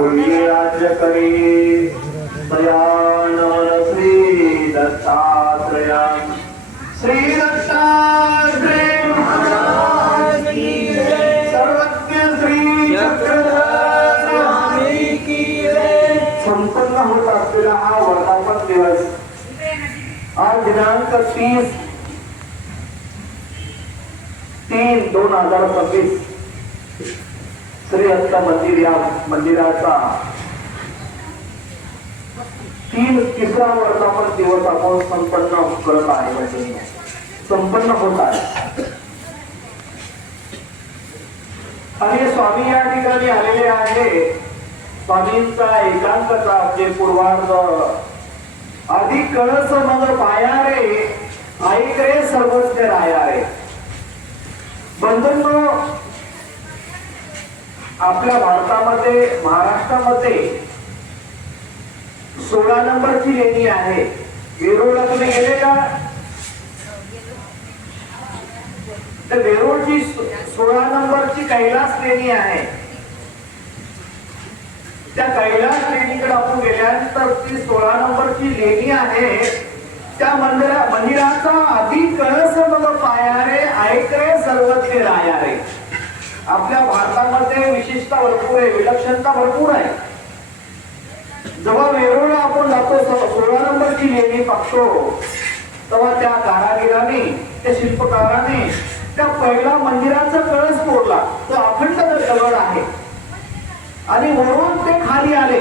पुण्य राज्य करी दयानंद श्री दत्तात्रया श्री दत्तात्रय महाराज की जय सर्वज्ञ श्री चक्रधर स्वामी की जय। संपन्न होत असलेला हा वर्धापन दिवस आज दिनांक 30/3/2026 श्री हस्त मंदिर या मंदिराचा तिसरा वर्धापन दिवस आपण संपन्न करत आहे संपन्न होत आहे आणि स्वामी या ठिकाणी आलेले आहे। स्वामींचा एकांकचा जे पूर्वार्ध आधी कळस मग पाया रे ऐक रे सर्वज्ञ राया रे। बंधूंनो, आपल्या भारतामध्ये महाराष्ट्रामध्ये 16 नंबरची लेणी आहे। वेरूळला तुम्ही गेले का? तर वेरूळची 16 नंबरची कैलास लेणी आहे। त्या कैलास लेणीकडे आपण गेल्यानंतर ती 16 नंबरची लेणी आहे। त्या मंदिराचा आधी कळस मग पाया रे ऐक रे सर्वज्ञ राया रे। आपल्या भारतामध्ये विशेषता भरपूर आहे, विलक्षणता भरपूर आहे। जेव्हा वेरूळला आपण जातो 16 नंबरची लेणी बघतो तेव्हा त्या कारागिराने त्या शिल्पकाराने त्या पहिला मंदिराचा कळस तोडला। तो अखंड दगड आहे आणि वरून ते खाली आले।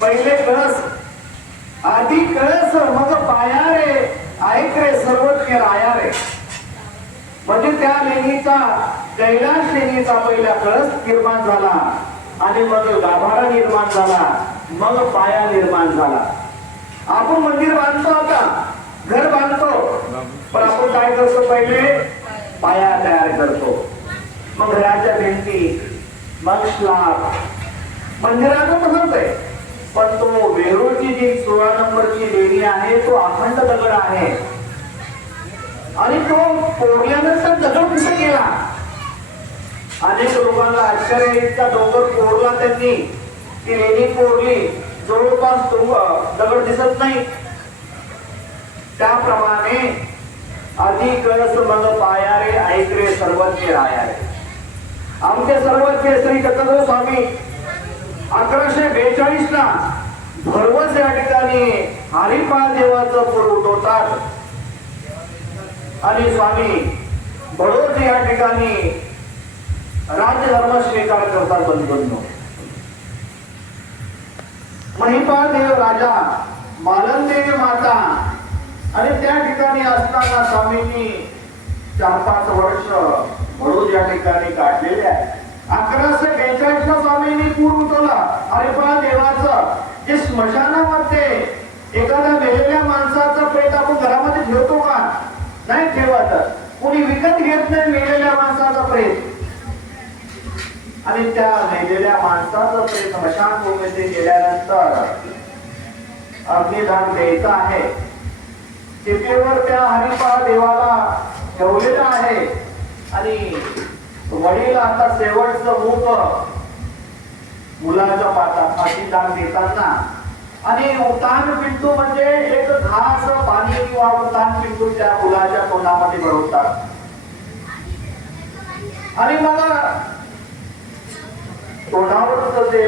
पहिले कळस आधी कळस मग पाया रे ऐक रे सर्वज्ञ राया रे। म्हणजे त्या लेणीचा कैलास लेणीचा पहिला कळस निर्माण झाला आणि मग गाभारा निर्माण झाला, मग पाया निर्माण झाला। आपण मंदिर बांधतो, आता घर बांधतो, पण आपण काय करतो? पहिले पाया तयार करतो, मग घराच्या भिंती, मग स्लॅब। मंदिराचं तसंच आहे, पण तो वेरूळची जी 16 नंबरची लेणी आहे तो अखंड दगड आहे आणि तो तोडल्यानंतर दगड कुठे गेला? अनेक लोकांना आश्चर्य, इतका डोंगर तोडला त्यांनी, ती लेणी तोडली, जवळपास दगड दिसत नाही। त्याप्रमाणे आधी कळस मग पाया रे ऐक रे सर्वज्ञ राया रे। आमचे सर्वज्ञ श्री चक्रधर स्वामी 1142 ला भरवस या ठिकाणी हरिपाल देवाचं पूर उठवतात आणि स्वामी बडोद या ठिकाणी राजधर्म स्वीकार करतात। बंधूंनो, महिपाल देव राजा, मालनदेवी माता आणि त्या ठिकाणी असताना स्वामींनी 4-5 वर्ष बडोद या ठिकाणी काढलेले आहे। 1142 ला स्वामींनी पूर उठवला। हरिपाल देवाचं जे स्मशानामध्ये एखाद्या मेलेल्या माणसाचं प्रेत आपण घरामध्ये ठेवतो का? नाही ठेवत, कोणी विकत घेत नाही मेलेल्या माणसाचं प्रेत। आणि त्या मेलेल्या माणसाचं प्रेत स्मशानभूमीमध्ये गेल्यानंतर अग्निदान द्यायचं आहे। चितेवर त्या हरिपाल देवाला ठेवलेलं आहे आणि वडील आता शेवटचं मूक मुलाच्या पाठात अतिदान देताना आणि उतान पिंटू म्हणजे एक घास पाणी किंवा उतान पिंटू त्या मुलाच्या तोंडामध्ये भरवतात आणि मग तोंडावर ते